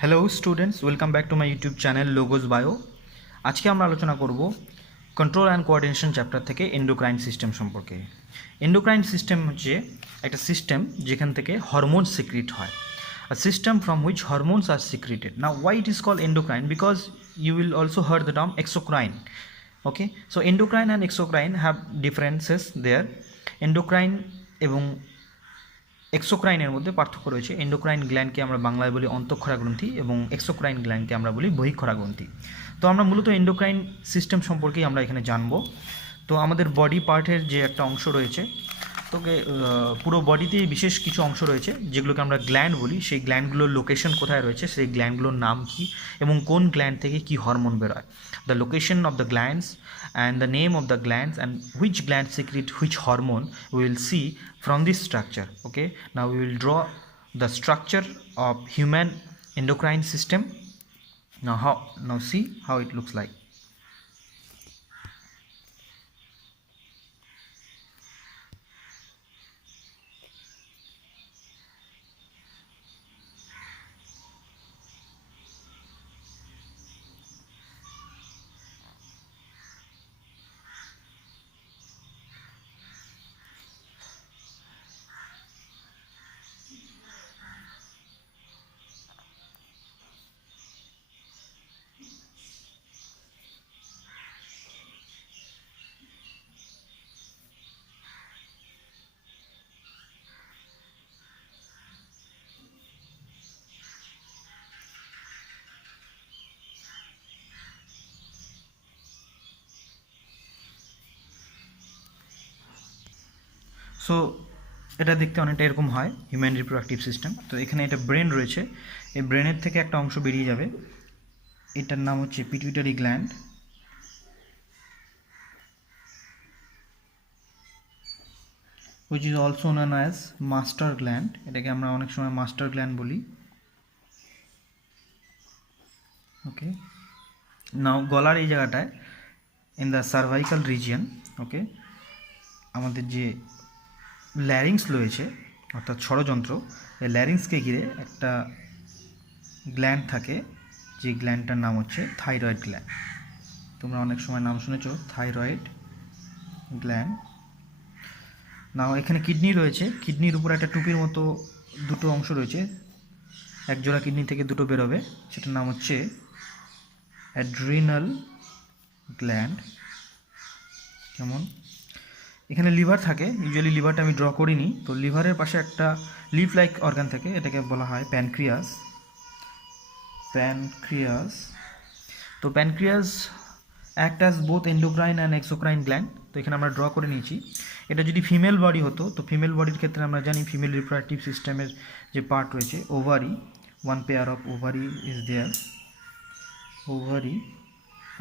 Hello students, welcome back to my YouTube channel logos bio. আজকে আমরা আলোচনা করব কন্ট্রোল অ্যান্ড কোঅর্ডিনেশন চ্যাপ্টার থেকে এন্ডোক্রাইন সিস্টেম সম্পর্কে। এন্ডোক্রাইন সিস্টেম হচ্ছে একটা সিস্টেম যেখান থেকে হরমোন সিক্রিট হয়, a system from which hormones are secreted. Now why it is called endocrine? Because you will also heard the term exocrine. Okay, so endocrine and exocrine have differences there. Endocrine এবং এক্সোক্রাইনের মধ্যে পার্থক্য রয়েছে। এন্ডোক্রাইন গ্ল্যান্ডকে আমরা বাংলায় বলি অন্তঃক্ষরা গ্রন্থি এবং এক্সোক্রাইন গ্ল্যান্ডকে আমরা বলি বহিঃক্ষরা গ্রন্থি। তো আমরা মূলত এন্ডোক্রাইন সিস্টেম সম্পর্কেই আমরা এখানে জানবো। তো আমাদের বডি পার্টের যে একটা অংশ রয়েছে, তোকে পুরো বডিতেই বিশেষ কিছু অংশ রয়েছে যেগুলোকে আমরা গ্ল্যান্ড বলি। সেই গ্ল্যান্ডগুলোর লোকেশন কোথায় রয়েছে, সেই গ্ল্যান্ডগুলোর নাম কী এবং কোন গ্ল্যান্ড থেকে কী হরমোন বেরোয়, the location of the glands and the name of the glands and which gland secrete which hormone we will see from this structure. Okay, now we will draw the structure of human endocrine system. Now see how it looks like. So এটা দেখতে অনেকটা এরকম হয় human reproductive system. তো এখানে এটা ব্রেন রয়েছে, এই ব্রেনের থেকে একটা অংশ বেরিয়ে যাবে, এটার নাম হচ্ছে pituitary gland. which is also known as master gland, এটাকে আমরা অনেক সময় মাস্টার গ্ল্যান্ড বলি। ওকে, নাও গলার এই জায়গাটায় ইন দ্য সার্ভাইকাল রিজিয়ন, ওকে, আমাদের যে ল্যারিংস রয়েছে অর্থাৎ ষড়যন্ত্র, এই ল্যারিংসকে ঘিরে একটা গ্ল্যান্ড থাকে, যে গ্ল্যান্ডটার নাম হচ্ছে থাইরয়েড গ্ল্যান্ড। তোমরা অনেক সময় নাম শুনেছো থাইরয়েড গ্ল্যান্ড। নাও এখানে কিডনি রয়েছে, কিডনির উপর একটা টুপির মতো দুটো অংশ রয়েছে, এক জোড়া কিডনি থেকে দুটো বেরোবে, সেটার নাম হচ্ছে অ্যাড্রিনাল গ্ল্যান্ড। কেমন, এখানে লিভার থাকে, ইউজুয়ালি লিভারটা আমি ড্র করিনি। তো লিভারের পাশে একটা লিফ লাইক অর্গান থাকে, এটাকে বলা হয় প্যানক্রিয়াস। তো pancreas act as both endocrine and exocrine gland. তো এখানে আমরা ড্র করে নিয়েছি। এটা যদি ফিমেল বডি হতো, তো ফিমেল বডির ক্ষেত্রে আমরা জানি ফিমেল রিপ্রোডাক্টিভ সিস্টেমের যে পার্ট রয়েছে ovary, one pair of ovary is there, ovary.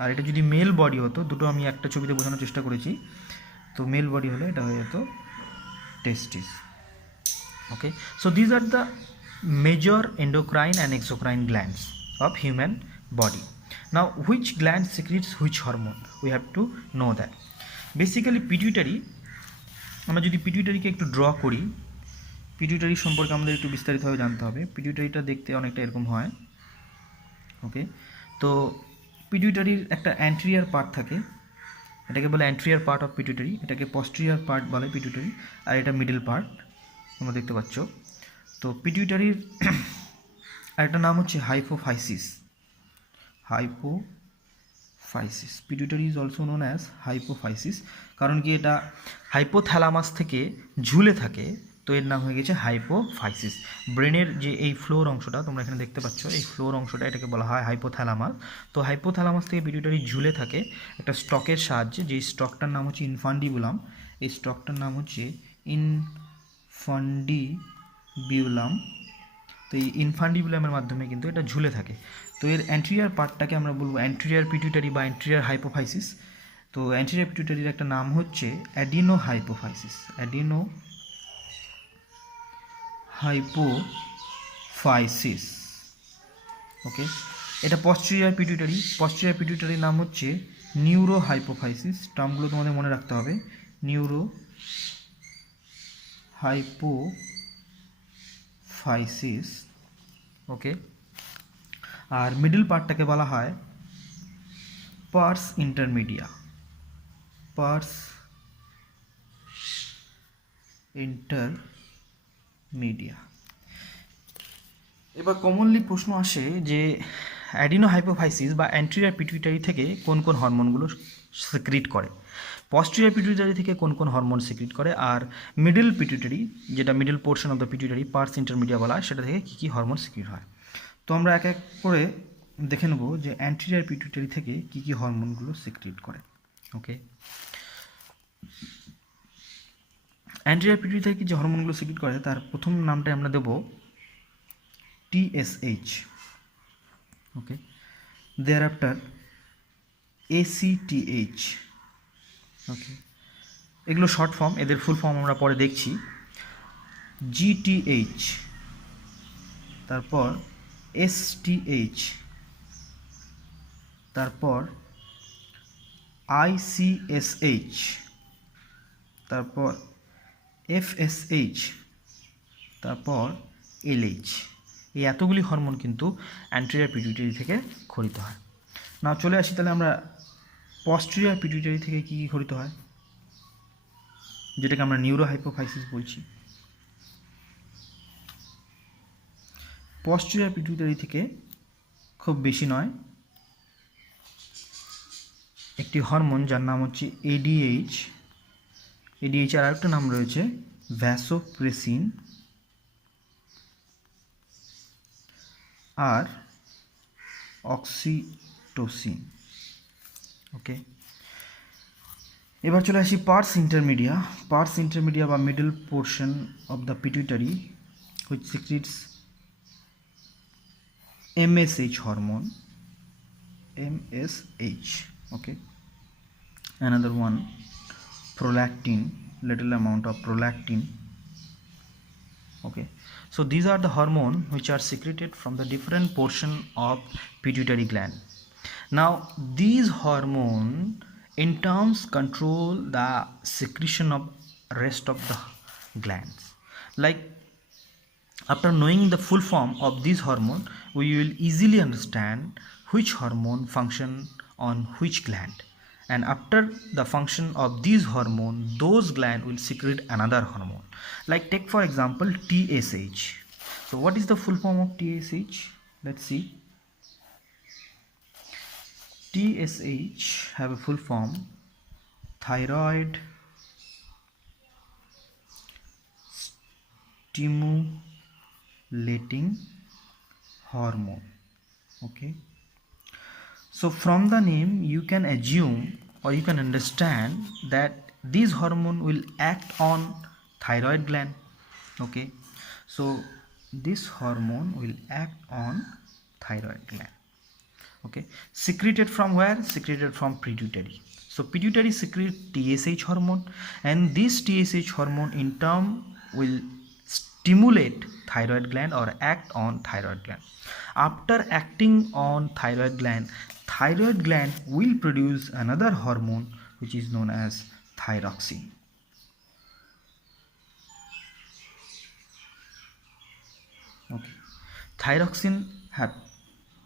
আর এটা যদি মেল বডি হতো, দুটো আমি একটা ছবিতে বোঝানোর চেষ্টা করেছি, তো মেল বডি হলে এটা হয়ে যেত টেস্টিস। ওকে, so these are the major endocrine and exocrine glands of human body. Now which gland secretes which hormone, we have to know that. Basically pituitary, আমরা যদি পিটুইটারিকে একটু ড্র করি, পিটুইটারি সম্পর্কে আমাদের একটু বিস্তারিতভাবে জানতে হবে। পিটুইটারিটা দেখতে অনেকটা এরকম হয়। ওকে, তো পিটুইটারির একটা অ্যান্টেরিয়র পার্ট থাকে, এটাকে বলে অ্যান্টেরিয়র পার্ট অফ পিটুইটারি, এটাকে পস্টেরিয়র পার্ট বলে পিটুইটারি, আর এটা মিডল পার্ট তোমরা দেখতে পাচ্ছ। তো পিটুইটারির আরেকটা নাম হচ্ছে hypophysis. Pituitary is also known as hypophysis, কারণ কি এটা হাইপোথ্যালামাস থেকে ঝুলে থাকে, তো এর নাম হয়ে গেছে হাইপোফাইসিস। ব্রেনের যে এই ফ্লোর অংশটা তোমরা এখানে দেখতে পাচ্ছ, এই ফ্লোর অংশটা, এটাকে বলা হয় হাইপোথ্যালামাস। তো হাইপোথ্যালামাস থেকে পিটুইটারি ঝুলে থাকে একটা স্টকের সাহায্যে, যে স্টকটার নাম হচ্ছে ইনফান্ডিবুলাম। এই স্টকটার নাম হচ্ছে ইনফান্ডিবিউলাম। তো এই ইনফান্ডিবুলামের মাধ্যমে কিন্তু এটা ঝুলে থাকে। তো এর অ্যান্টেরিয়র পার্টটাকে আমরা বলবো অ্যান্টেরিয়র পিটুইটারি বা অ্যান্টেরিয়র হাইপোফাইসিস। তো অ্যান্টেরিয়র পিটুইটারির একটা নাম হচ্ছে অ্যাডিনো হাইপোফাইসিস। ওকে, এটা পস্টেরিয়র পিটুইটারির নাম হচ্ছে নিউরো হাইপোফাইসিস। টার্মগুলো তোমাদের মনে রাখতে হবে, নিউরো হাইপোফাইসিস। ওকে, আর মিডল পার্টটাকে বলা হয় পার্স ইন্টারমিডিয়া। Pars intermedia. এবার কমনলি প্রশ্ন আসে যে অ্যাডিনোহাইপোফাইসিস বা অ্যান্টেরিয়র পিটুইটারি থেকে কোন কোন হরমোনগুলো সিক্রিট করে, পস্টেরিয়র পিটুইটারি থেকে কোন কোন হরমোন সিক্রিট করে, আর মিডল পিটুইটারি যেটা middle portion of the pituitary pars intermedia বলা হয় সেটা থেকে কী কী হরমোন সিক্রিট হয়। তো আমরা এক এক করে দেখে নেব যে অ্যান্টেরিয়র পিটুইটারি থেকে কী কী হরমোনগুলো সিক্রিট করে। ওকে, অ্যান্টেরিয়র পিটুইটারি থেকে যে হরমোনগুলো সিক্রিট করে তার প্রথম নামটা আমরা দেব TSH। ওকে, thereafter ACTH। ওকে, এগুলো শর্ট ফর্ম, এদের ফুল ফর্ম আমরা পরে দেখছি। GTH, তারপর STH, তারপর ICSH, তারপর FSH, তারপর LH। এই এতগুলি হরমোন কিন্তু অ্যান্টেরিয়র পিটুইটারি থেকে ক্ষরিত হয়। না চলে আসি তাহলে আমরা পস্টেরিয়র পিটুইটারি থেকে কী কী ক্ষরিত হয়, যেটাকে আমরা নিউরোহাইপোফাইসিস বলছি। পস্টেরিয়র পিটুইটারি থেকে খুব বেশি নয়, একটি হরমোন যার নাম হচ্ছে ADH। ADH এর আরেকটা নাম রয়েছে ভ্যাসোপ্রেসিন আর অক্সিটোসিন। ওকে, এবার চলে আসি পার্স ইন্টারমিডিয়া। পার্স ইন্টারমিডিয়া বা middle portion of the pituitary which secretes MSH hormone, MSH. Okay, another one prolactin, little amount of prolactin. Okay, so these are the hormone which are secreted from the different portion of pituitary gland. Now these hormone in terms control the secretion of rest of the glands. Like after knowing the full form of this hormone, we will easily understand which hormone function on which gland, and after the function of these hormone, those gland will secrete another hormone. Like take for example TSH. So what is the full form of TSH? Let's see. TSH have a full form thyroid stimulating hormone. Okay, so from the name you can assume or you can understand that this hormone will act on thyroid gland. Okay, so this hormone will act on thyroid gland. Okay, secreted from where? Secreted from pituitary. So pituitary secrete TSH hormone, and this TSH hormone in turn will stimulate thyroid gland or act on thyroid gland. After acting on thyroid gland will produce another hormone which is known as thyroxine. Okay, thyroxine have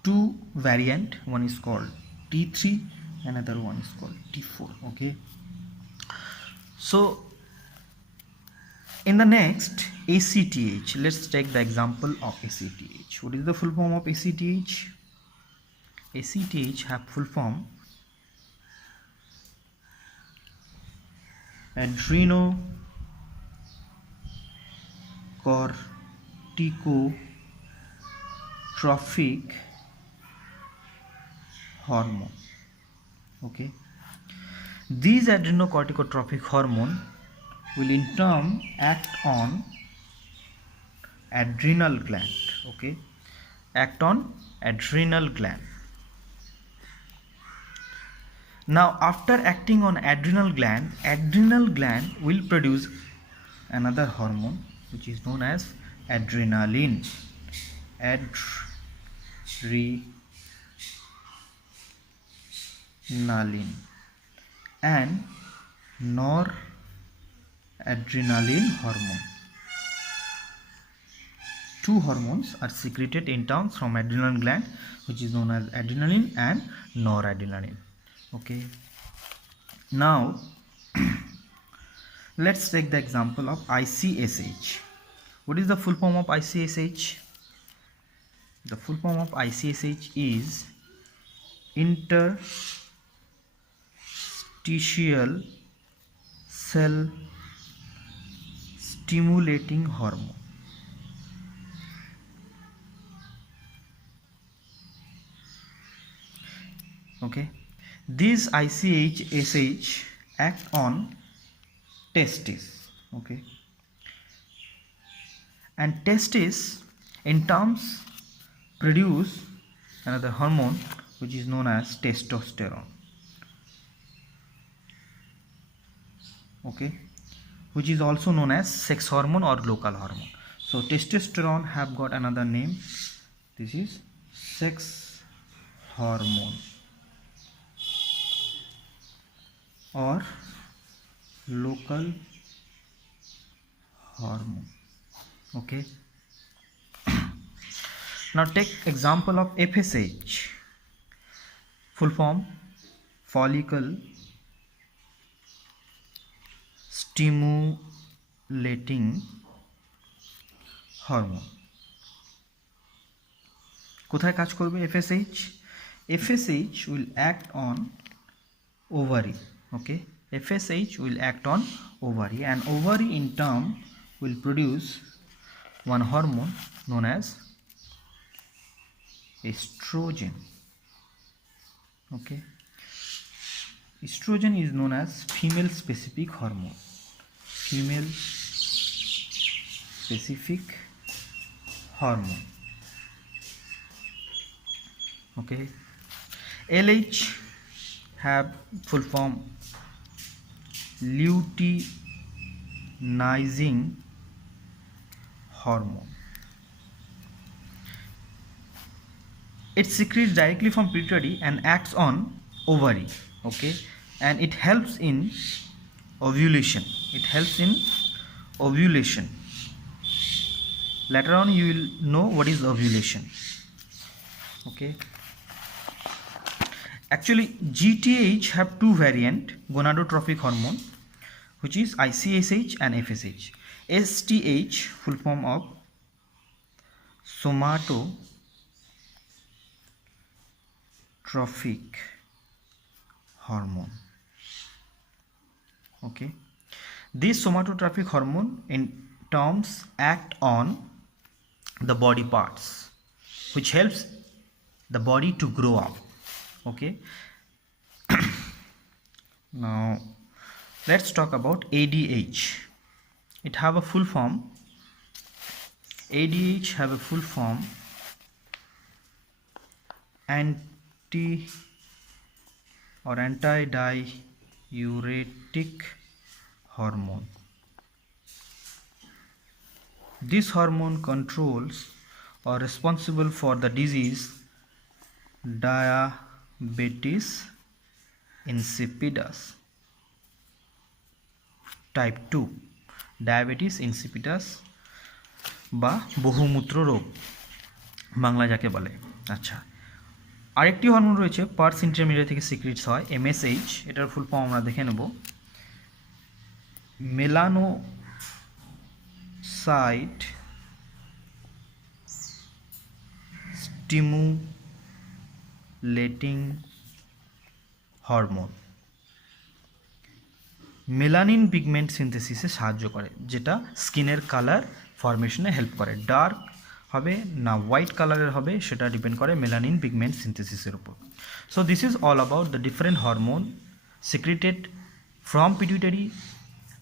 two variant, one is called T3, another one is called T4. Okay, so in the next ACTH, let's take the example of ACTH. What is the full form of ACTH? ACTH have full form adrenocorticotropic hormone. Okay, these adrenocorticotropic hormone will in turn act on adrenal gland. Okay, act on adrenal gland. Now after acting on adrenal gland will produce another hormone which is known as adrenaline. Adrenaline and noradrenaline hormone two hormones are secreted in turn from adrenal gland, which is known as adrenaline and noradrenaline. Okay, now let's take the example of ICSH. What is the full form of ICSH? The full form of ICSH is interstitial cell stimulating hormone. Okay, these ICSH act on testes. Okay, and testes in terms produce another hormone which is known as testosterone. Okay, which is also known as sex hormone or local hormone. So testosterone have got another name. This is sex hormone or local hormone. Okay, now take example of FSH. Full form, follicle stimulating hormone. কোথায় কাজ করবে FSH? FSH will act on ovary. Okay, FSH will act on ovary, and ovary in turn will produce one hormone known as estrogen. Okay, estrogen is known as female specific hormone. Female specific hormone. Okay, LH have full form luteinizing hormone. It secretes directly from pituitary and acts on ovary. Okay, and it helps in ovulation. It helps in ovulation. Later on you will know what is ovulation. Okay, actually GTH have two variant gonadotrophic hormone, which is ICSH and FSH. STH full form of somatotrophic hormone. Okay, this somatotrophic hormone in terms act on the body parts, which helps the body to grow up. Okay, now let's talk about ADH. It have a full form. ADH have a full form antidiuretic hormone. This hormone controls or responsible for the disease diabetes insipidus type 2, diabetes insipidus বা বহুমূত্র রোগ বাংলা যাকে বলে। আচ্ছা, আরেকটি হরমোন রয়েছে purse intermediate থেকে সিক্রিটস হয়, MSH। এটার ফুল ফর্ম আমরা দেখে নেব। Melanocyte stimulating hormone. Melanin pigment সিনথেসিসে সাহায্য করে, যেটা স্কিনের কালার ফরমেশনে হেল্প করে। ডার্ক হবে না হোয়াইট কালারের হবে সেটা ডিপেন্ড করে মেলানিন পিগমেন্ট সিনথেসিসের উপর। So this is all about the different hormone secreted from pituitary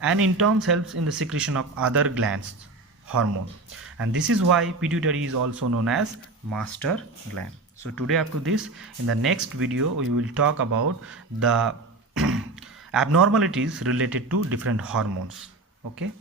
and in turn helps in the secretion of other glands hormone, and this is why pituitary is also known as master gland. So today up to this, in the next video we will talk about the abnormalities related to different hormones. Okay.